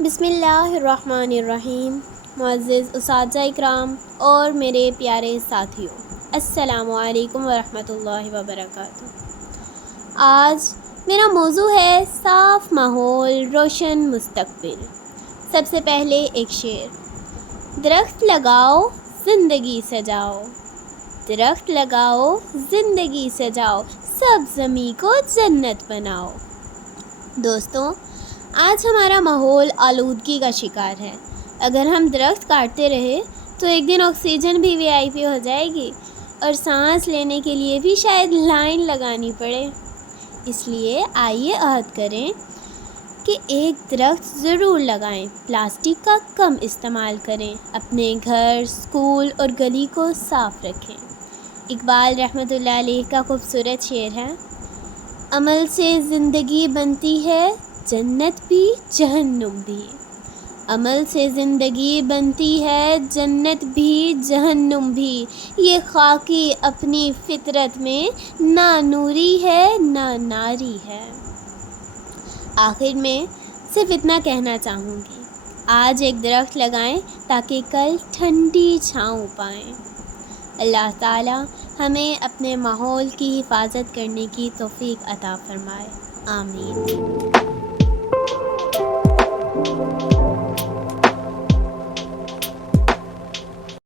بسم اللہ الرحمن الرحیم۔ معزز اساتذہ اکرام اور میرے پیارے ساتھیوں، السلام علیکم ورحمۃ اللہ وبرکاتہ۔ آج میرا موضوع ہے صاف ماحول روشن مستقبل۔ سب سے پہلے ایک شعر: درخت لگاؤ زندگی سجاؤ، درخت لگاؤ زندگی سجاؤ، سب زمیں کو جنت بناؤ۔ دوستوں، آج ہمارا ماحول آلودگی کا شکار ہے۔ اگر ہم درخت کاٹتے رہے تو ایک دن آکسیجن بھی VIP ہو جائے گی اور سانس لینے کے لیے بھی شاید لائن لگانی پڑے۔ اس لیے آئیے عہد کریں کہ ایک درخت ضرور لگائیں، پلاسٹک کا کم استعمال کریں، اپنے گھر، اسکول اور گلی کو صاف رکھیں۔ اقبال رحمۃ اللہ علیہ کا خوبصورت شعر ہے: عمل سے زندگی بنتی ہے جنت بھی جہنم بھی، عمل سے زندگی بنتی ہے جنت بھی جہنم بھی، یہ خاکی اپنی فطرت میں نہ نوری ہے نہ ناری ہے۔ آخر میں صرف اتنا کہنا چاہوں گی، آج ایک درخت لگائیں تاکہ کل ٹھنڈی چھاؤں پائیں۔ اللہ تعالی ہمیں اپنے ماحول کی حفاظت کرنے کی توفیق عطا فرمائے، آمین۔